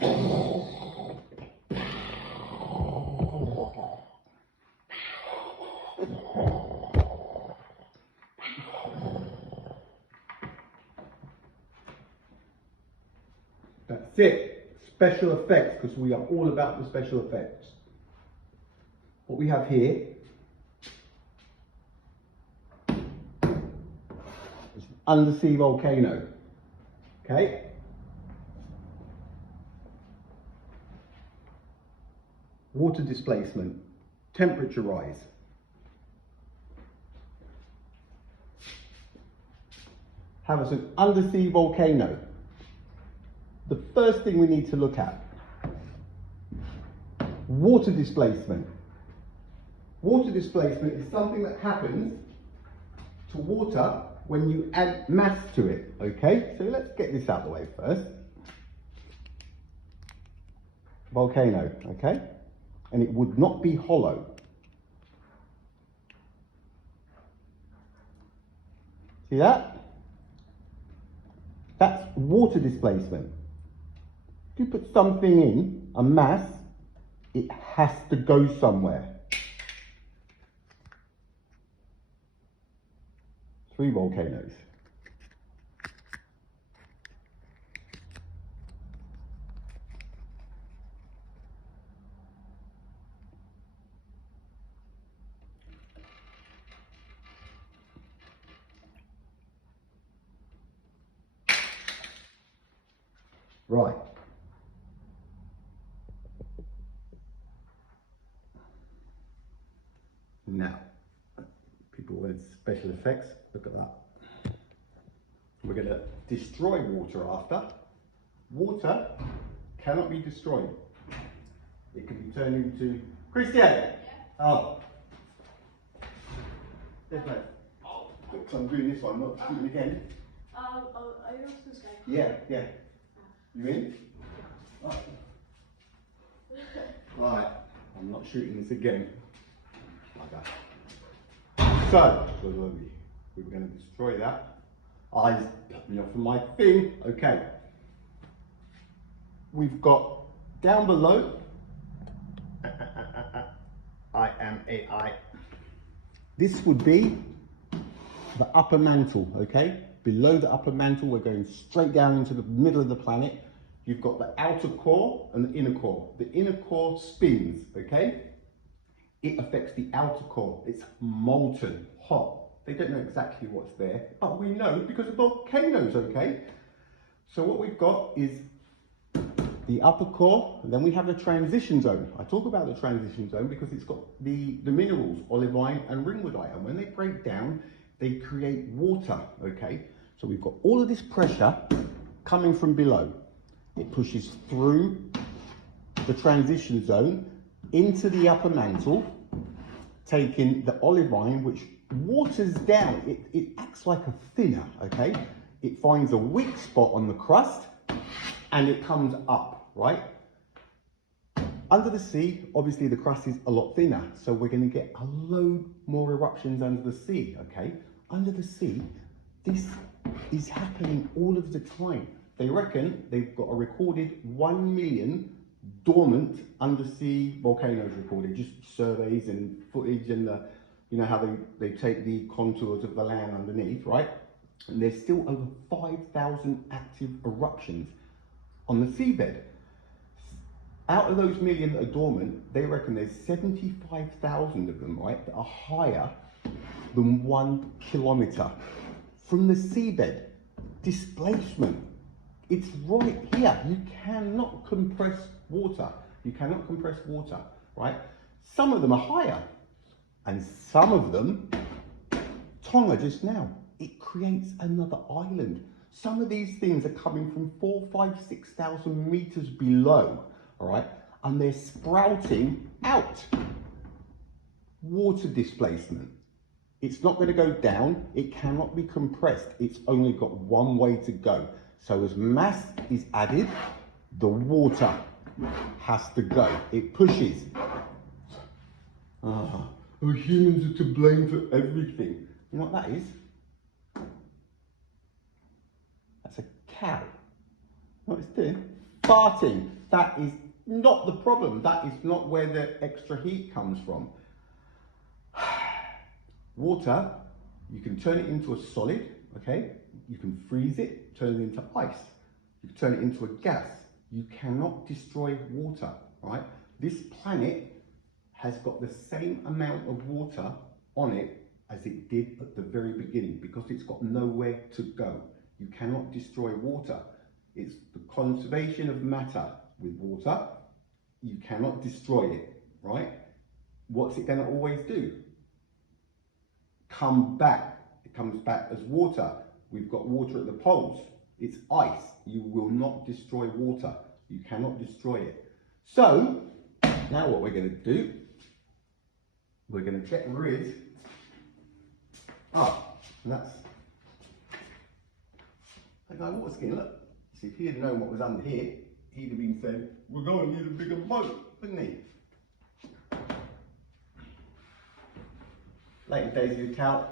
That's it. Special effects, because we are all about the special effects. What we have here is an undersea volcano. Okay? Water displacement, temperature rise. Have us an undersea volcano. The first thing we need to look at, water displacement. Water displacement is something that happens to water when you add mass to it, okay? So let's get this out of the way first. Volcano, okay? And it would not be hollow. See that? That's water displacement. If you put something in, a mass, it has to go somewhere. 3 volcanoes. Right. Now, people with special effects, look at that. We're going to destroy water after. Water cannot be destroyed. It can be turned into... Christian! Yeah. Oh. There's no. Oh. Look, I'm doing this one, not shooting again. Are you also Skype? Yeah, yeah. You in? Right. Right. I'm not shooting this again. Like that. So, we were going to destroy that. Eyes cut me off of my thing. Okay. We've got down below. I am AI. This would be the upper mantle, okay? Below the upper mantle, we're going straight down into the middle of the planet. You've got the outer core and the inner core. The inner core spins, okay? It affects the outer core. It's molten, hot. They don't know exactly what's there, but we know because of volcanoes, okay? So what we've got is the upper core, and then we have the transition zone. I talk about the transition zone because it's got the minerals, olivine and ringwoodite, and when they break down, they create water, okay? So we've got all of this pressure coming from below. It pushes through the transition zone into the upper mantle, taking the olivine, which waters down. It acts like a thinner, okay? It finds a weak spot on the crust and it comes up, right? Under the sea, obviously the crust is a lot thinner, so we're going to get a load more eruptions under the sea, okay? Under the sea, this is happening all of the time. They reckon they've got a recorded 1 million dormant undersea volcanoes recorded, just surveys and footage and you know how they take the contours of the land underneath, right? And there's still over 5,000 active eruptions on the seabed. Out of those million that are dormant, they reckon there's 75,000 of them, right, that are higher than 1 kilometre from the seabed. Displacement. It's right here. You cannot compress water. You cannot compress water, right? Some of them are higher, and some of them, Tonga just now, it creates another island. Some of these things are coming from 4, 5, 6,000 meters below, all right? And they're sprouting out. Water displacement. It's not going to go down. It cannot be compressed. It's only got one way to go. So as mass is added, the water has to go. It pushes. Humans are to blame for everything. You know what that is? That's a cow. What it's doing? Farting. That is not the problem. That is not where the extra heat comes from. Water, you can turn it into a solid, okay? You can freeze it, turn it into ice. You can turn it into a gas. You cannot destroy water, right? This planet has got the same amount of water on it as it did at the very beginning because it's got nowhere to go. You cannot destroy water. It's the conservation of matter with water. You cannot destroy it, right? What's it going to always do? Come back. It comes back as water. We've got water at the poles. It's ice. You will not destroy water. You cannot destroy it. So, now what we're going to do, we're going to get rid that's that guy water skin, look. See, if he had known what was under here, he'd have been saying, we're going to need a bigger boat, wouldn't he? Later days of the cow.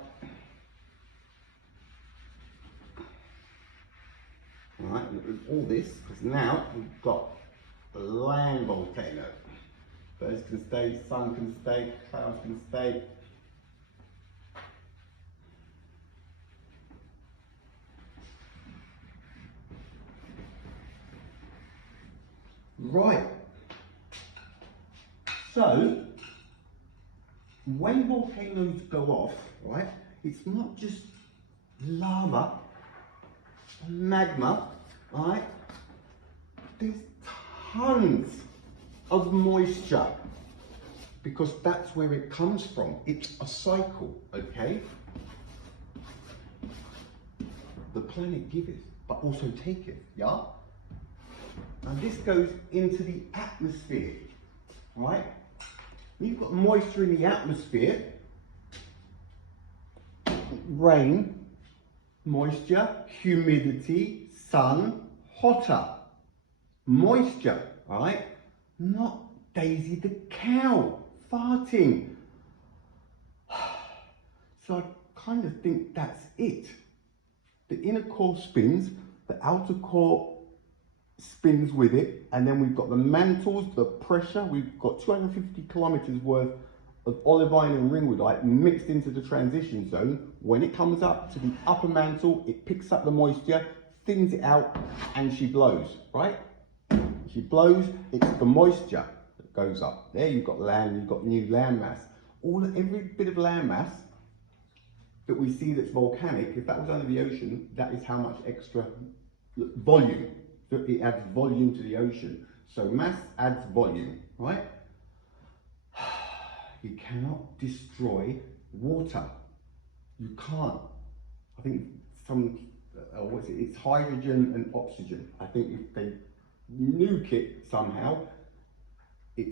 Alright, look at all this, because now we've got a land volcano. Birds can stay, sun can stay, clouds can stay. Right, so when volcanoes go off, right, it's not just lava, magma, right, there's tons of moisture because that's where it comes from. It's a cycle, okay? The planet giveth, but also taketh, yeah? And this goes into the atmosphere, right? You've got moisture in the atmosphere, rain, moisture, humidity, sun, hotter, moisture, right? Not Daisy the cow farting. So I kind of think that's it. The inner core spins, the outer core spins with it, and then we've got the mantles, the pressure. We've got 250 kilometers worth of olivine and ringwoodite mixed into the transition zone. When it comes up to the upper mantle, it picks up the moisture, thins it out, and she blows, right? She blows, it's the moisture that goes up. There you've got land, you've got new land mass. Every bit of land mass that we see that's volcanic, if that was under the ocean, that is how much extra volume. It adds volume to the ocean. So mass adds volume, right? You cannot destroy water. You can't. I think it's hydrogen and oxygen. I think if they nuke it somehow, it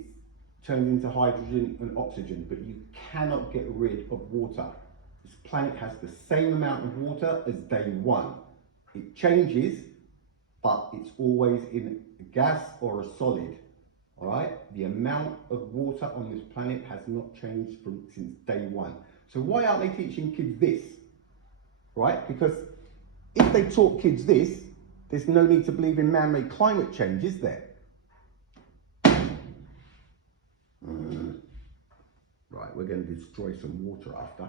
turns into hydrogen and oxygen, but you cannot get rid of water. This planet has the same amount of water as day one. It changes, but it's always in a gas or a solid, all right? The amount of water on this planet has not changed since day one. So why aren't they teaching kids this, right? Because if they taught kids this, there's no need to believe in man-made climate change, is there? Right, we're going to destroy some water after.